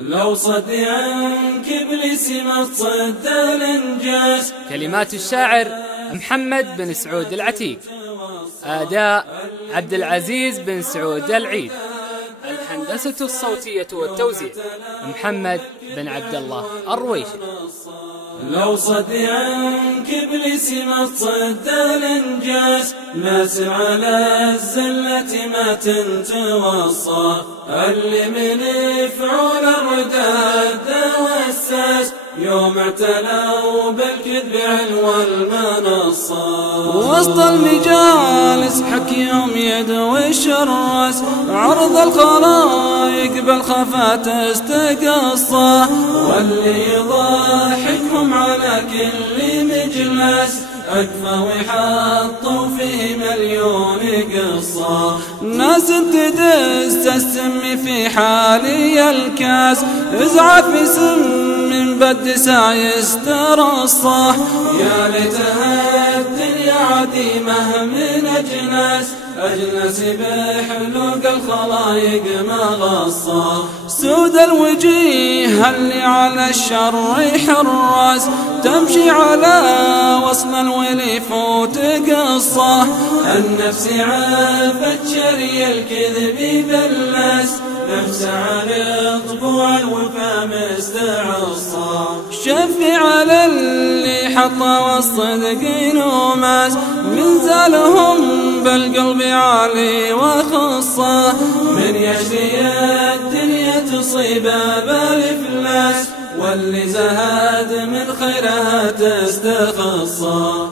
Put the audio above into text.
لو صد عنك إبليس ما تصد الإنجاز. كلمات الشاعر محمد بن سعود العتيق، أداء عبد العزيز بن سعود العيد، الهندسة الصوتية والتوزيع محمد بن عبد الله الرويشي. لو صد عنك إبليس ما تصد الإنجاز. ناسم على الزلة ما تنتوصى، اللي من فعول الرداد والساس، يوم اعتلوا بالكذب علو المنصة. وسط المجالس حكيهم يدوي الشراس، عرض الخلايق بالخفات استقصى، واللي يضحكهم على كل مجلس، أكفى ويحطوا فيه مليون قصة. ناس تدس السم في حالي الكاس، ازعف اسم من بد سايس ترصه. يا ليتها الدنيا عديمة من أجناس، أجناس بحلوق الخلايق مغصة. سود الوجيه اللي على الشر حراس، تمشي على وصل الوليف وتقصه. النفس عافت شري الكذب بالناس، نفس على طبوع الوفا مستعصى. شفي على اللي حطوا الصدق نوماس، من زالهم بالقلب عالي وخصه. من يشري الدنيا تصيب بالإفلاس، واللي زهد من خيرها تستخصى.